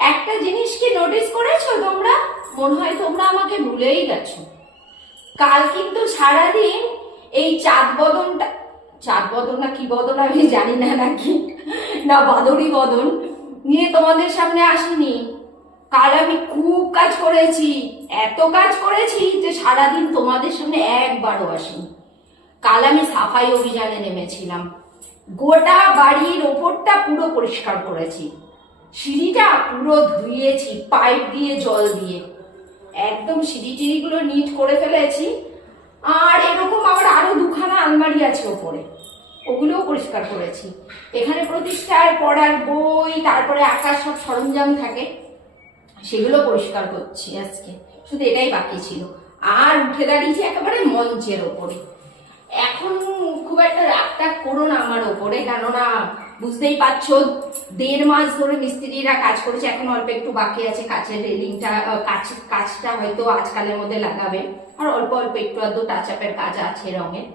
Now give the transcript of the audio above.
একটা জিনিস কি নোটিস করেছ তোমরা? মনে হয় তোমরা আমাকে ভুলেই গেছো। কাল কিন্তু সারাদিন এই চাঁদ বদনটা, চাঁদ বদন না কি বদন আমি জানি না নাকি, না বাদরি বদন নিয়ে তোমাদের সামনে আসিনি। কাল আমি খুব কাজ করেছি, এত কাজ করেছি যে সারাদিন তোমাদের সামনে একবারও আসিনি। কাল আমি সাফাই অভিযানে নেমেছিলাম। গোটা বাড়ির ওপরটা পুরো পরিষ্কার করেছি। সিঁড়িটা পুরো ধুয়েছি, পাইপ দিয়ে, জল দিয়ে। একদম সিঁড়ি টিড়িগুলো নিট করে ফেলেছি। আর এরকম আবার আরও দুখানা আলমারি আছে ওপরে। ওগুলোও পরিষ্কার করেছি। এখানে প্রতিষ্ঠার পড়ার বই, তারপরে আঁকার সব সরঞ্জাম থাকে। সেগুলো পরিষ্কার করছি আজকে। শুধু এটাই বাকি ছিল। আর উঠে দাঁড়িয়েছি একেবারে মঞ্চের ওপরে। এখন করো না আমার ওপরে, কেননা বুঝতেই পারছ, দেড় মাস ধরে মিস্ত্রিরা কাজ করেছে, এখন অল্প একটু বাকি আছে কাছের রেলিংটা কাজ কাজটা হয়তো আজকালের মধ্যে লাগাবে, আর অল্প অল্প একটু আধটু টাচ আপের কাজ আছে রঙের।